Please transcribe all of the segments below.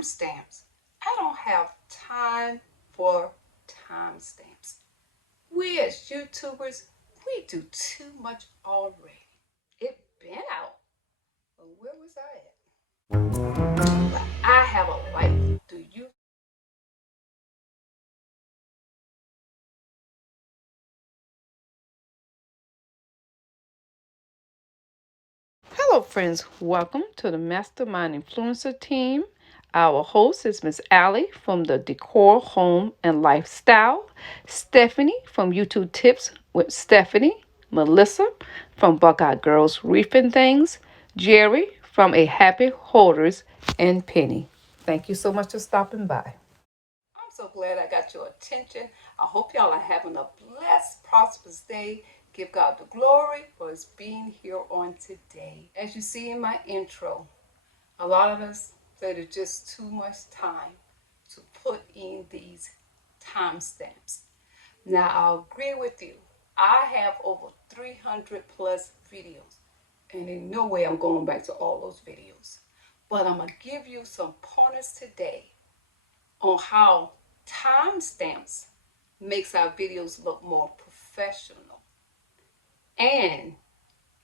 timestamps. I don't have time for timestamps. We as YouTubers, we do too much already. It been out, but where was I at? But I have a life. Do you? Hello, friends. Welcome to the Mastermind Influencer team. Our host is Miss Allie from the Decor, Home, and Lifestyle, Stephanie from YouTube Tips with Stephanie, Melissa from Buckeye Girls Reefing Things, Jerry from A Happy Holders, and Penny. Thank you so much for stopping by. I'm so glad I got your attention. I hope y'all are having a blessed, prosperous day. Give God the glory for his being here on today. As you see in my intro, a lot of us say there's just too much time to put in these timestamps. Now, I'll agree with you. I have over 300 plus videos, and in no way I'm going back to all those videos. But I'm going to give you some pointers today on how timestamps makes our videos look more professional, and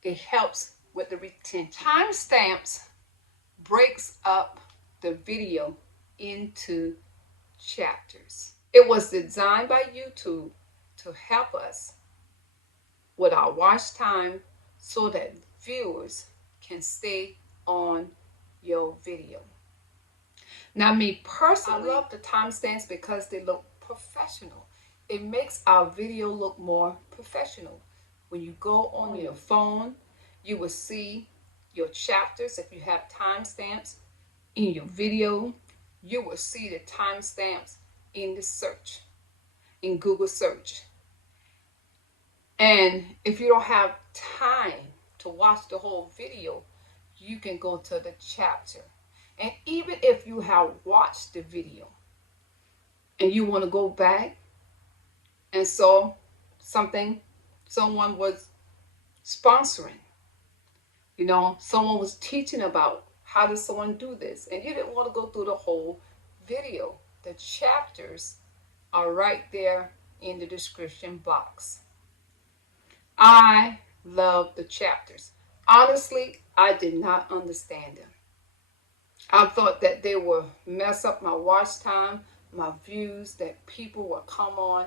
it helps with the retention. Timestamps breaks up the video into chapters. It was designed by YouTube to help us with our watch time so that viewers can stay on your video. Now, me personally, I love the timestamps because they look professional. It makes our video look more professional. When you go on your phone, you will see your chapters. If you have timestamps in your video, you will see the timestamps in the search, in Google search. And if you don't have time to watch the whole video, you can go to the chapter. And even if you have watched the video and you want to go back and saw something someone was sponsoring, someone was teaching about how does someone do this, and you didn't want to go through the whole video, the chapters are right there in the description box. I love the chapters. Honestly, I did not understand them. I thought that they would mess up my watch time, my views, that people will come on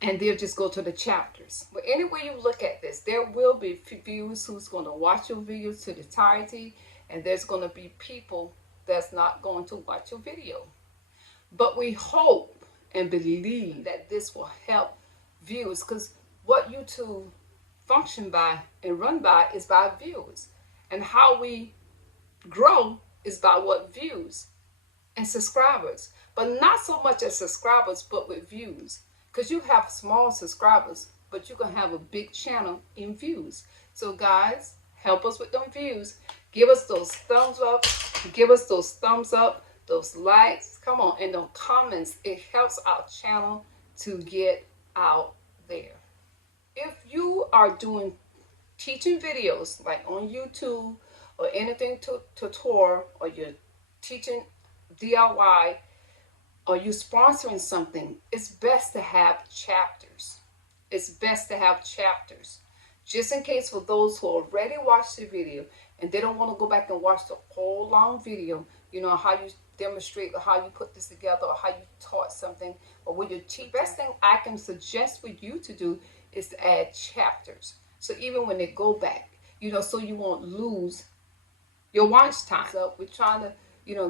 and they'll just go to the chapters. But anyway you look at this, there will be viewers who's going to watch your videos to the entirety, and there's going to be people that's not going to watch your video. But we hope and believe that this will help viewers, because what YouTube function by and run by is by views, and how we grow is by what views and subscribers, but not so much as subscribers, but with views. Because you have small subscribers, but you can have a big channel in views. So guys, help us with them views. Give us those thumbs up. Give us those thumbs up, those likes. Come on, and those comments. It helps our channel to get out there. If you are doing teaching videos like on YouTube or anything tutorial, or you're teaching DIY, or you're sponsoring something, it's best to have chapters. It's best to have chapters. Just in case for those who already watched the video and they don't want to go back and watch the whole long video, how you demonstrate or how you put this together or how you taught something or when you teach. The best thing I can suggest for you to do is to add chapters. So even when they go back, so you won't lose your watch time. So we're trying to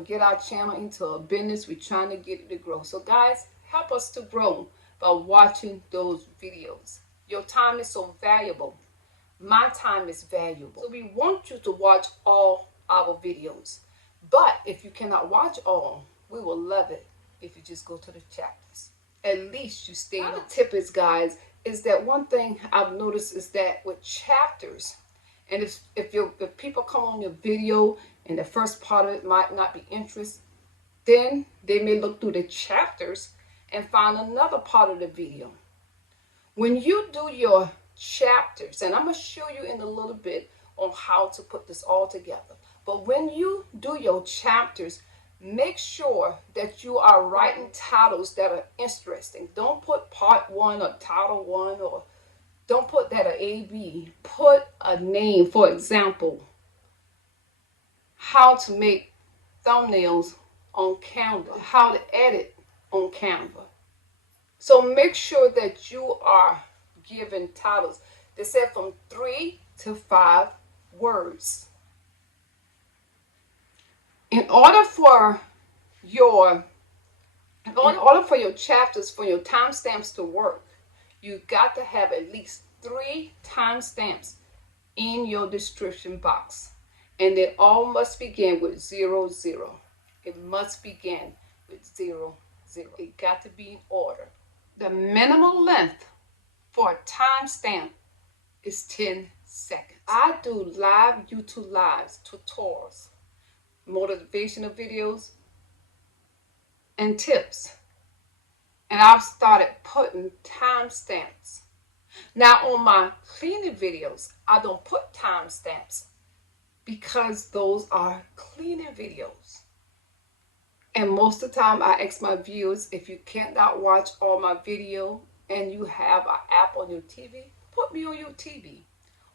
get our channel into a business. We're trying to get it to grow. So guys, help us to grow by watching those videos. Your time is so valuable. My time is valuable. So we want you to watch all our videos. But if you cannot watch all, we will love it if you just go to the chapters. At least you stay. The tip is, guys, is that one thing I've noticed is that with chapters, and if people come on your video and the first part of it might not be interest, then they may look through the chapters and find another part of the video. When you do your chapters, and I'm going to show you in a little bit on how to put this all together, but when you do your chapters, make sure that you are writing titles that are interesting. Don't put part 1 or title 1, or don't put that or AB. Put a name, for example, how to make thumbnails on Canva, how to edit on Canva. So make sure that you are given titles that said from 3 to 5 words. In order for your chapters, for your timestamps to work, you got to have at least 3 timestamps in your description box. And they all must begin with 00. It must begin with 00. It got to be in order. The minimum length for a timestamp is 10 seconds. I do live YouTube lives, tutorials, motivational videos, and tips. And I've started putting timestamps. Now on my cleaning videos, I don't put timestamps because those are cleaning videos. And most of the time I ask my viewers, if you cannot watch all my video and you have an app on your TV, put me on your TV.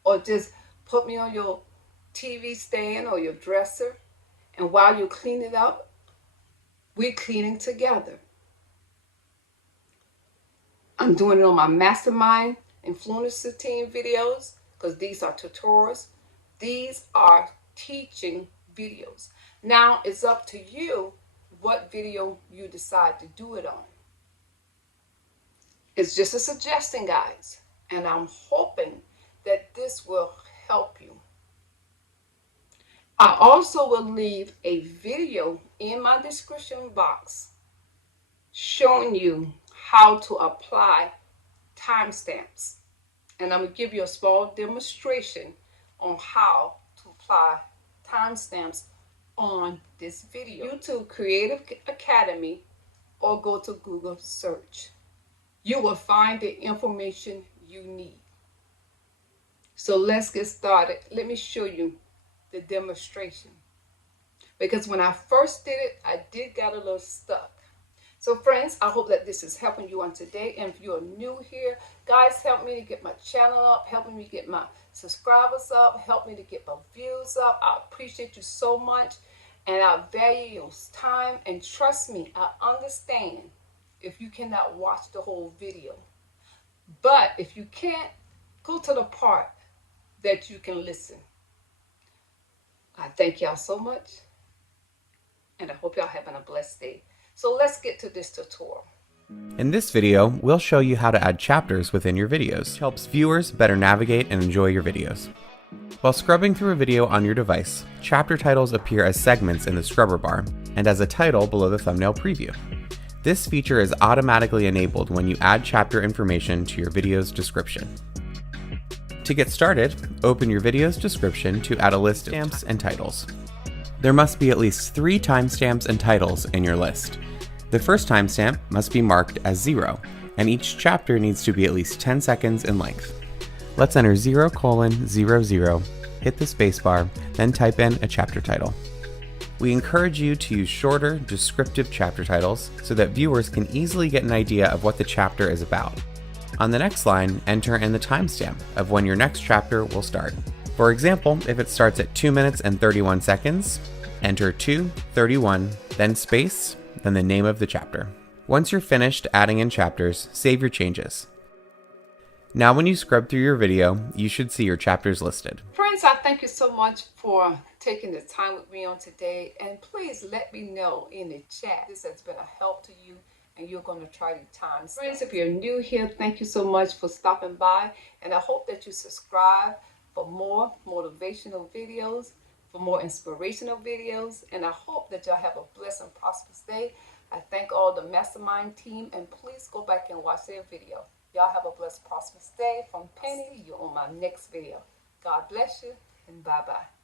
Or just put me on your TV stand or your dresser. And while you're cleaning up, we're cleaning together. I'm doing it on my Mastermind influencer team videos because these are tutorials. These are teaching videos. Now it's up to you what video you decide to do it on. It's just a suggestion, guys, and I'm hoping that this will help you. I also will leave a video in my description box showing you how to apply timestamps. And I'm going to give you a small demonstration on how to apply timestamps on this video. YouTube Creative Academy, or go to Google search. You will find the information you need. So let's get started. Let me show you the demonstration. Because when I first did it, I did get a little stuck. So friends, I hope that this is helping you on today. And if you're new here, guys, help me to get my channel up, help me get my subscribers up, help me to get my views up. I appreciate you so much, and I value your time. And trust me, I understand if you cannot watch the whole video. But if you can't, go to the part that you can listen. I thank y'all so much, and I hope y'all having a blessed day. So let's get to this tutorial. In this video, we'll show you how to add chapters within your videos, which helps viewers better navigate and enjoy your videos. While scrubbing through a video on your device, chapter titles appear as segments in the scrubber bar and as a title below the thumbnail preview. This feature is automatically enabled when you add chapter information to your video's description. To get started, open your video's description to add a list of timestamps and titles. There must be at least 3 timestamps and titles in your list. The first timestamp must be marked as 0, and each chapter needs to be at least 10 seconds in length. Let's enter 0:00, hit the spacebar, then type in a chapter title. We encourage you to use shorter, descriptive chapter titles so that viewers can easily get an idea of what the chapter is about. On the next line, enter in the timestamp of when your next chapter will start. For example, if it starts at 2 minutes and 31 seconds, enter 2:31, then space, then the name of the chapter. Once you're finished adding in chapters, save your changes. Now when you scrub through your video, you should see your chapters listed. Friends, I thank you so much for taking the time with me on today. And please let me know in the chat this has been a help to you and you're going to try the times. Friends, if you're new here, thank you so much for stopping by. And I hope that you subscribe for more motivational videos, for more inspirational videos. And I hope that y'all have a blessed and prosperous day. I thank all the Mastermind team, and please go back and watch their video. Y'all have a blessed, prosperous day. From Penny, you on my next video. God bless you, and bye-bye.